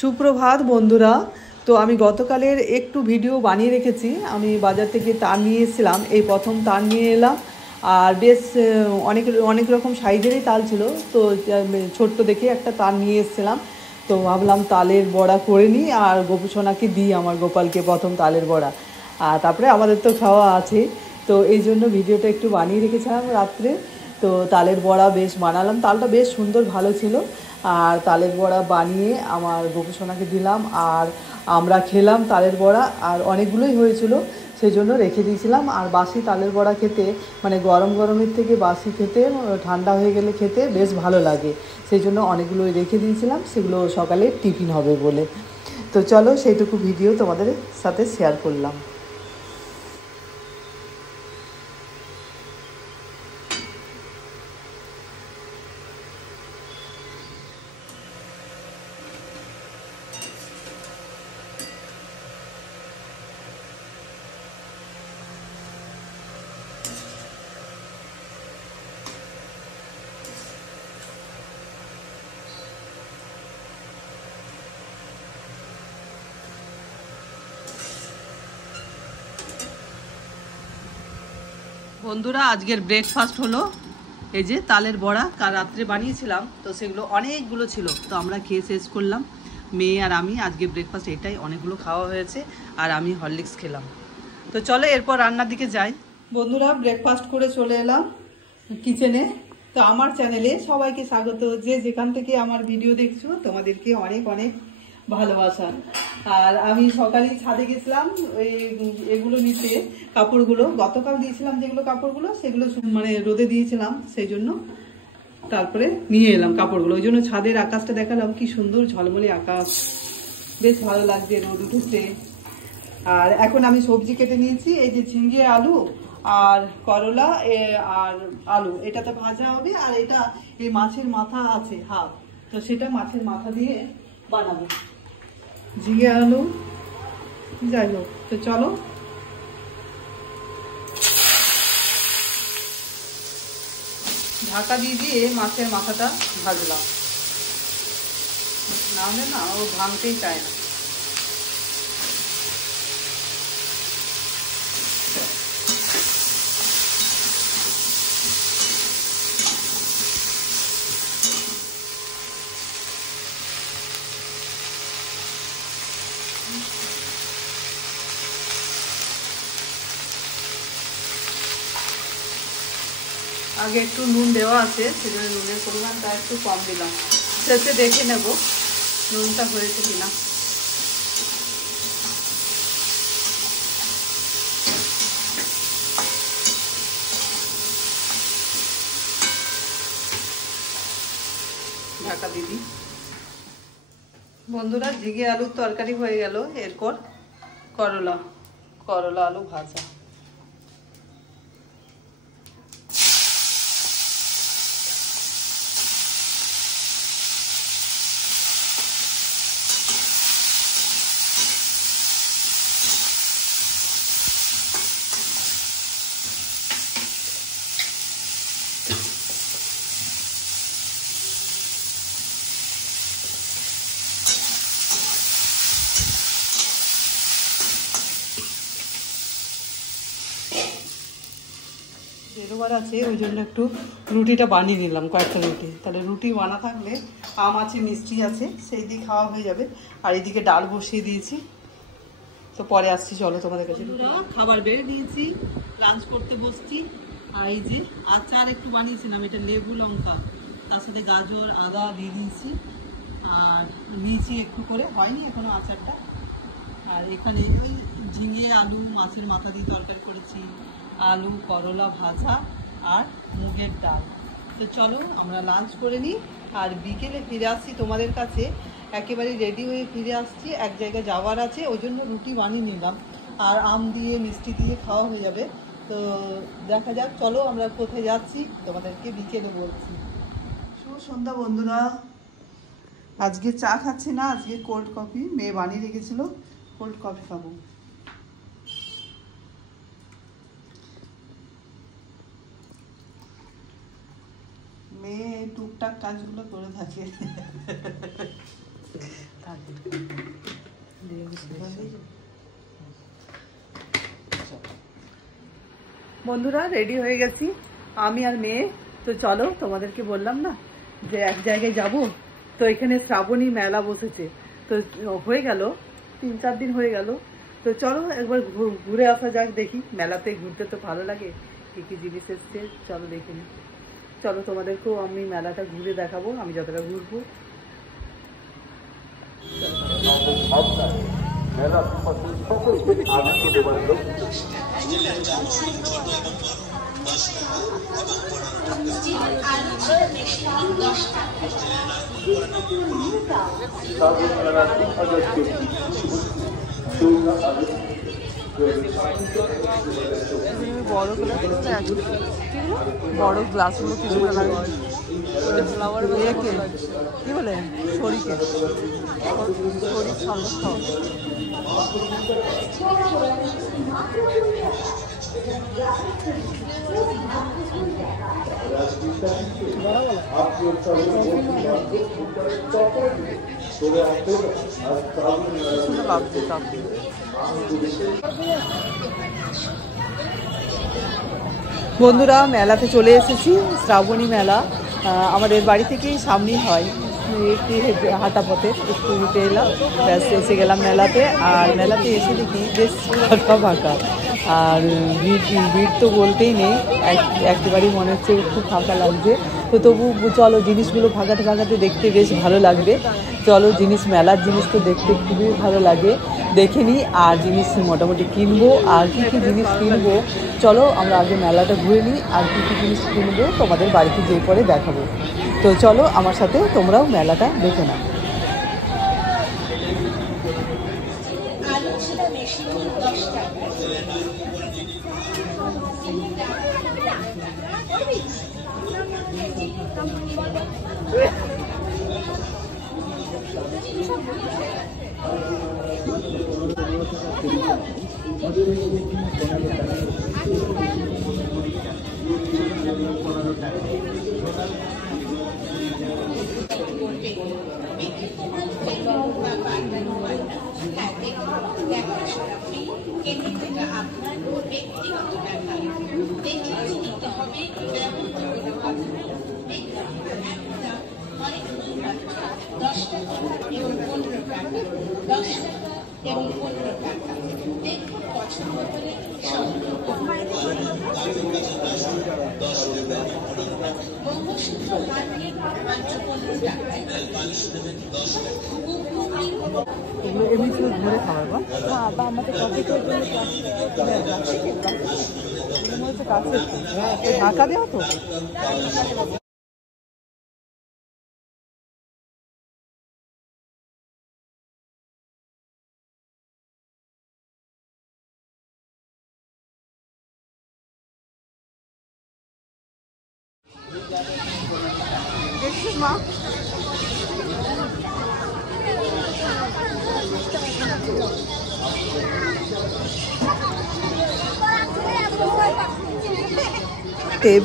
সুপ্রভাত বন্ধুরা। তো আমি গতকালের একটু ভিডিও বানিয়ে রেখেছি। আমি বাজার থেকে তার নিয়ে এসেছিলাম, এই প্রথম তার নিয়ে এলাম। আর বেশ অনেক অনেক রকম সাইজেরই তাল ছিল। তো ছোট্ট দেখে একটা তার নিয়ে এসেছিলাম। তো ভাবলাম তালের বড়া করে নিই আর গোপুসোনাকে দিই, আমার গোপালকে প্রথম তালের বড়া। আর তারপরে আমাদের তো খাওয়া আছে। তো এই জন্য ভিডিওটা একটু বানিয়ে রেখেছিলাম রাত্রে। তো তালের বড়া বেশ বানালাম, তালটা বেশ সুন্দর ভালো ছিল। আর তালের বড়া বানিয়ে আমার গোপুসোনাকে দিলাম, আর আমরা খেলাম তালের বড়া। আর অনেকগুলোই হয়েছিল, সেই জন্য রেখে দিয়েছিলাম। আর বাসি তালের বড়া খেতে, মানে গরম গরমের থেকে বাসি খেতে, ঠান্ডা হয়ে গেলে খেতে বেশ ভালো লাগে। সেই জন্য অনেকগুলোই রেখে দিয়েছিলাম, সেগুলো সকালে টিফিন হবে বলে। তো চলো সেইটুকু ভিডিও তোমাদের সাথে শেয়ার করলাম। বন্ধুরা, আজকের ব্রেকফাস্ট হলো এই যে তালের বড়া। কাল রাত্রে বানিয়েছিলাম, তো সেগুলো অনেকগুলো ছিল, তো আমরা খেয়ে শেষ করলাম মেয়ে আর আমি। আজকে ব্রেকফাস্ট এটাই, অনেকগুলো খাওয়া হয়েছে। আর আমি হরলিক্স খেলাম। তো চলো এরপর রান্নার দিকে যাই। বন্ধুরা, ব্রেকফাস্ট করে চলে এলাম কিচেনে। তো আমার চ্যানেলে সবাইকে স্বাগত। যে যেখান থেকে আমার ভিডিও দেখছো তোমাদেরকে অনেক অনেক ভালোবাসা। আর আমি সকালেই ছাদে গেছিলাম ওই এগুলো নিতে, কাপড়গুলো গতকাল দিয়েছিলাম, যেগুলো কাপড়গুলো সেগুলো মানে রোদে দিয়েছিলাম, সেই জন্য তারপরে নিয়ে এলাম কাপড়গুলো। ওই জন্য ছাদের আকাশটা দেখালাম, কি সুন্দর ঝলমলে আকাশ, বেশ ভালো লাগছে, রোদ উঠেছে। আর এখন আমি সবজি কেটে নিয়েছি, এই যে ঝিঙ্গে, আলু আর করলা আর আলু, এটা তো ভাজা হবে। আর এটা এই মাছের মাথা আছে হাফ, তো সেটা মাছের মাথা দিয়ে বানাবো, ঝিঙে আলু। যাই হোক, তো চলো ঢাকা দিয়ে দিয়ে মাছের মাথাটা ভাজলাম, না হলে না ও ভাঙতেই চায় না। আগে একটু নুন দেওয়া আছে, সেজন্য নুনের পরিমাণটা একটু কম দিলাম। শেষে দেখে নেব নুনটা হয়েছে কিনা। ঢাকা দিদি। বন্ধুরা, ঝিঙে আলুর তরকারি হয়ে গেল। এরপর করলা করলা আলু ভাজা। বেরোবার আছে, ওই জন্য একটু রুটিটা বানিয়ে নিলাম, কয়েকটা রুটি। তাহলে রুটি বানা থাকলে আম আছে, মিষ্টি আছে, সেই দিয়ে খাওয়া হয়ে যাবে। আর এদিকে ডাল বসিয়ে দিয়েছি, তো পরে আসছি, চলো তোমাদের কাছে। খাবার বেড়ে দিয়েছি, লাঞ্চ করতে বসছি। আর এই যে আচার একটু বানিয়েছিলাম, এটা লেবু লঙ্কা, তার সাথে গাজর আদা দিয়ে দিয়েছি। আর নিয়েছি একটু করে, হয়নি এখনো আচারটা। আর এখানে ওই ঝিঙে আলু মাছের মাথা দিয়ে তরকারি করেছি, আলু করলা ভাজা আর মুগের ডাল। তো চলো আমরা লাঞ্চ করে নিই, আর বিকেলে ফিরে আসছি তোমাদের কাছে। একেবারে রেডি হয়ে ফিরে আসছি, এক জায়গায় যাওয়ার আছে, ওই জন্য রুটি বানিয়ে নিলাম। আর আম দিয়ে মিষ্টি দিয়ে খাওয়া হয়ে যাবে। তো দেখা যাক, চলো আমরা কোথায় যাচ্ছি তোমাদেরকে বিকেলে বলছি। শুভ সন্ধ্যা বন্ধুরা। আজকে চা খাচ্ছি না, আজকে কোল্ড কফি মেয়ে বানিয়ে রেখেছিল, কোল্ড কফি খাবো। মেয়ে টুকটাক কাজগুলো করে থাকে। বন্ধুরা রেডি হয়ে গেছি আমি আর মেয়ে। তো চলো, তোমাদেরকে বললাম না যে এক জায়গায় যাব, তো এখানে শ্রাবণী মেলা বসেছে। তো হয়ে গেল 3-4 দিন হয়ে গেল। তো চলো একবার ঘুরে আসা যাক, দেখি মেলাতে ঘুরতে তো ভালো লাগে, কি কি জিনিস এসছে চলো দেখে নি। চলো তোমাদেরকেও আমি মেলাটা ঘুরে দেখাবো, আমি যতটা ঘুরবো। বড় গ্লাসগুলো কিছু কি বলে শরীরকে শরীর সমস্যা। বন্ধুরা মেলাতে চলে এসেছি, শ্রাবণী মেলা আমাদের বাড়ি থেকেই সামনেই হয়, একটু হাঁটা পথে একটু হেঁটে এলাম, ব্যাস এসে গেলাম মেলাতে। আর মেলাতে এসে দেখি বেশ ফাঁকা ফাঁকা, আর ভিড় তো বলতেই নেই, একেবারেই মনে হচ্ছে খুব ফাঁকা লাগছে। তো তবু চলো জিনিসগুলো ফাঁকাতে ফাঁকাতে দেখতে বেশ ভালো লাগবে। চলো মেলার জিনিস তো দেখতে খুবই ভালো লাগে, দেখে নিই আর জিনিস মোটামুটি কিনবো। আর কী কী জিনিস কিনবো চলো আমরা আগে মেলাটা ঘুরে নিই, আর কী কী জিনিস কিনবো তোমাদের বাড়িতে যেয়ে পরে দেখাবো। তো চলো আমার সাথে তোমরাও মেলাটা দেখে নাও। এমনি ছিল ঘুরে খাবার বা আমাদের কাছে ঢাকা দেওয়া তো। দেখছিস মা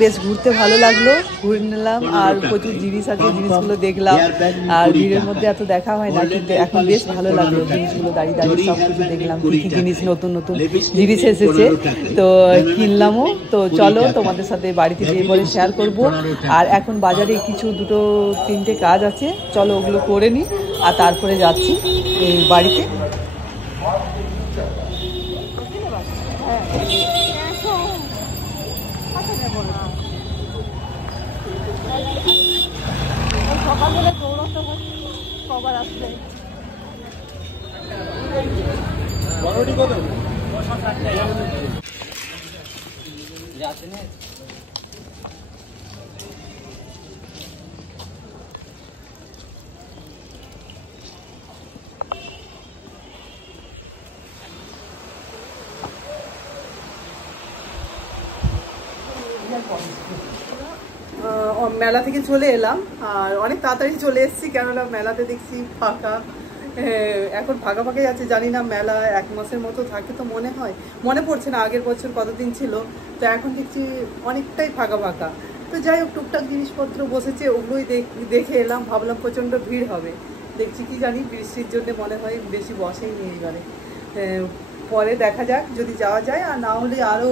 বেশ ঘুরতে ভালো লাগলো, ঘুরে নিলাম আর প্রচুর জিনিস আছে, জিনিসগুলো দেখলাম। আর ভিড়ের মধ্যে এত দেখা হয় না, কিন্তু এখন বেশ ভালো লাগলো জিনিসগুলো দাঁড়িয়ে দাঁড়িয়ে সব কিছু দেখলাম, কি কি জিনিস নতুন নতুন জিনিস এসেছে তো কিনলামও। তো চলো তোমাদের সাথে বাড়িতে যেয়ে পরে শেয়ার করব। আর এখন বাজারে কিছু 2-3টে কাজ আছে, চলো ওগুলো করে নিই আর তারপরে যাচ্ছি বাড়িতে। সকালবেলা দৌড়াতে হয় কবার আসবে। মেলা থেকে চলে এলাম আর অনেক তাড়াতাড়ি চলে এসেছি, কেননা মেলাতে দেখছি ফাঁকা, এখন ফাঁকা ফাঁকাই আছে। জানি না মেলা 1 মাসের মতো থাকে তো মনে হয়, মনে পড়ছে না আগের বছর কতদিন ছিল। তো এখন দেখছি অনেকটাই ফাঁকা ফাঁকা। তো যাই হোক টুকটাক জিনিসপত্র বসেছে, ওগুলোই দেখে এলাম, ভাবলাম প্রচণ্ড ভিড় হবে, দেখছি কি জানি বৃষ্টির জন্য মনে হয় বেশি বসেই নেই এবারে। পরে দেখা যাক যদি যাওয়া যায়, আর না হলে আরও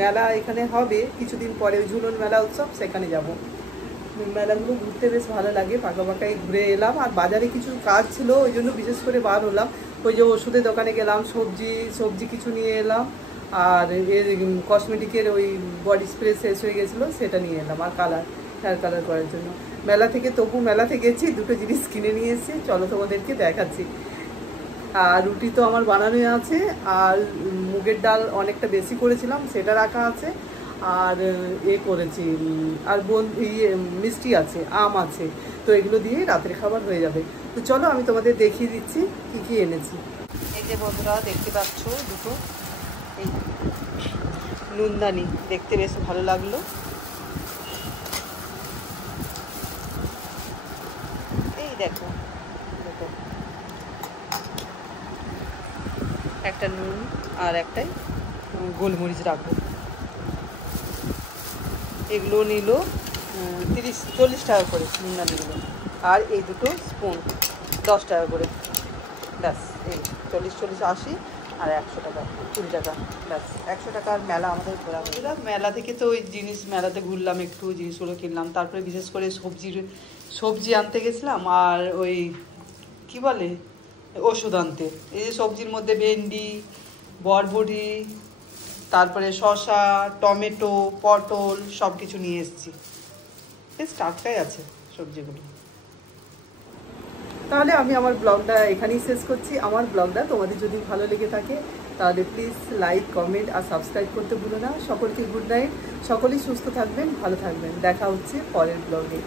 মেলা এখানে হবে কিছুদিন পরে, ঝুলন মেলা উৎসব, সেখানে যাব। মেলাগুলো ঘুরতে বেশ ভালো লাগে, পাকা পাকাই ঘুরে এলাম। আর বাজারে কিছু কাজ ছিল ওই জন্য বিশেষ করে বার হলাম। ওই যে ওষুধের দোকানে গেলাম, সবজি কিছু নিয়ে এলাম, আর এর কসমেটিকের ওই বডি স্প্রে শেষ হয়ে গেছিলো, সেটা নিয়ে এলাম, আর হেয়ার কালার করার জন্য। মেলা থেকে গেছি, দুটো জিনিস কিনে নিয়ে এসেছি, চলো তোমাদেরকে দেখাচ্ছি। আর রুটি তো আমার বানানোই আছে, আর মুগের ডাল অনেকটা বেশি করেছিলাম, সেটা রাখা আছে। আর করেছি, আর মিষ্টি আছে, আম আছে। তো এগুলো দিয়ে রাতের খাবার হয়ে যাবে। তো চলো আমি তোমাদের দেখিয়ে দিচ্ছি কি কি এনেছি। এই যে বন্ধুরা দেখতে পাচ্ছ দুটো এই নুনদানি, দেখতে বেশ ভালো লাগলো। এই দেখো একটা নুন আর একটাই গোলমরিচ রাখবো। এগুলো নিল 40 টাকা করে নুনদানিগুলো। আর এই দুটো স্পুন 10 টাকা করে, ব্যাস। এই 40 80 আর 100 টাকা, 20 টাকা, ব্যাস 100 টাকার মেলা আমাদের ঘোরা হয়ে গেল। মেলা থেকে তো ওই মেলাতে ঘুরলাম, একটু জিনিসগুলো কিনলাম। তারপরে বিশেষ করে সবজি আনতে গেছিলাম, আর ওই কি বলে ওষুধ আনতে। এই যে সবজির মধ্যে ভেন্ডি, বরবটি, তারপরে শসা, টমেটো, পটল সব কিছু নিয়ে এসেছি। বেশ টাটকাই আছে সবজিগুলো। তাহলে আমি আমার ব্লগটা এখানেই শেষ করছি। আমার ব্লগটা তোমাদের যদি ভালো লেগে থাকে তাহলে প্লিজ লাইক, কমেন্ট আর সাবস্ক্রাইব করতে ভুলো না। সকলকে গুড নাইট, সকলেই সুস্থ থাকবেন, ভালো থাকবেন। দেখা হচ্ছে পরের ব্লগে।